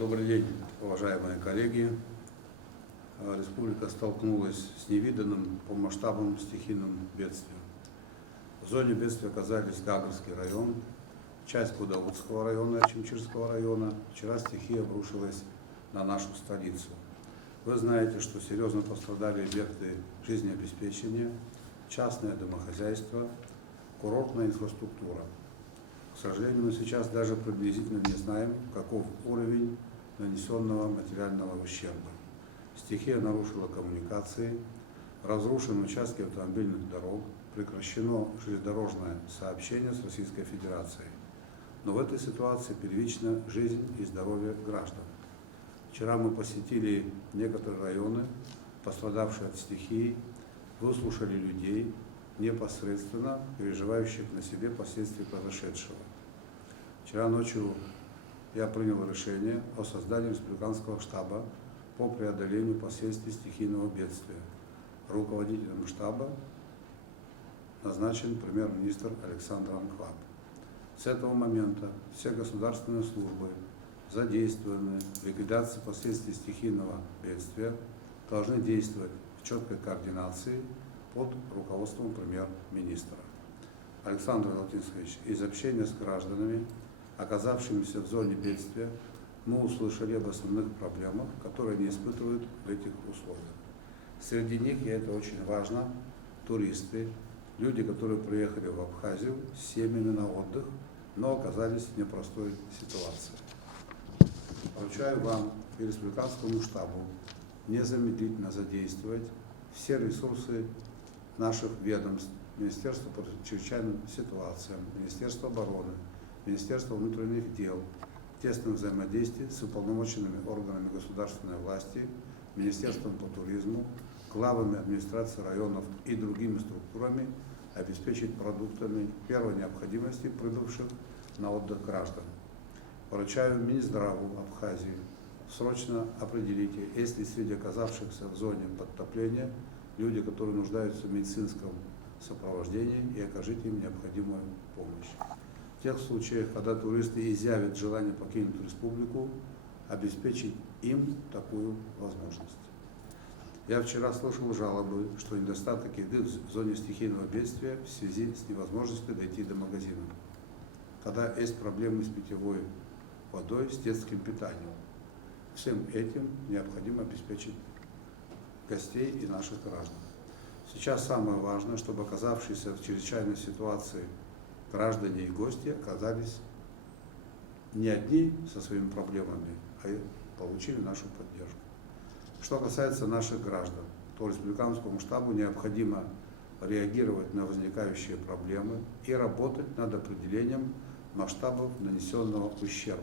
Добрый день, уважаемые коллеги. Республика столкнулась с невиданным по масштабам стихийным бедствием. В зоне бедствия оказались Гагрский район, часть Гудаутского района, Чимчирского района. Вчера стихия обрушилась на нашу столицу. Вы знаете, что серьезно пострадали объекты жизнеобеспечения, частное домохозяйство, курортная инфраструктура. К сожалению, мы сейчас даже приблизительно не знаем, каков уровень нанесенного материального ущерба. Стихия нарушила коммуникации, разрушены участки автомобильных дорог, прекращено железнодорожное сообщение с Российской Федерацией. Но в этой ситуации первична жизнь и здоровье граждан. Вчера мы посетили некоторые районы, пострадавшие от стихии, выслушали людей, непосредственно переживающих на себе последствия произошедшего. Вчера ночью я принял решение о создании республиканского штаба по преодолению последствий стихийного бедствия. Руководителем штаба назначен премьер-министр Александр Анклап. С этого момента все государственные службы, задействованные в ликвидации последствий стихийного бедствия, должны действовать в четкой координации под руководством премьер-министра. Александр Латинсович, из общения с гражданами, оказавшимися в зоне бедствия, мы услышали об основных проблемах, которые они испытывают в этих условиях. Среди них, и это очень важно, туристы, люди, которые приехали в Абхазию с семьями на отдых, но оказались в непростой ситуации. Поручаю вам и республиканскому штабу незамедлительно задействовать все ресурсы наших ведомств, Министерства по чрезвычайным ситуациям, Министерства обороны, Министерства внутренних дел, в тесном взаимодействии с уполномоченными органами государственной власти, Министерством по туризму, главами администрации районов и другими структурами обеспечить продуктами первой необходимости прибывших на отдых граждан. Поручаю Минздраву Абхазии срочно определите, если среди оказавшихся в зоне подтопления люди, которые нуждаются в медицинском сопровождении, и окажите им необходимую помощь. В тех случаях, когда туристы изъявят желание покинуть республику, обеспечить им такую возможность. Я вчера слышал жалобы, что недостаток еды в зоне стихийного бедствия в связи с невозможностью дойти до магазина. Когда есть проблемы с питьевой водой, с детским питанием. Всем этим необходимо обеспечить гостей и наших граждан. Сейчас самое важное, чтобы оказавшиеся в чрезвычайной ситуации граждане и гости оказались не одни со своими проблемами, а и получили нашу поддержку. Что касается наших граждан, то республиканскому штабу необходимо реагировать на возникающие проблемы и работать над определением масштабов нанесенного ущерба.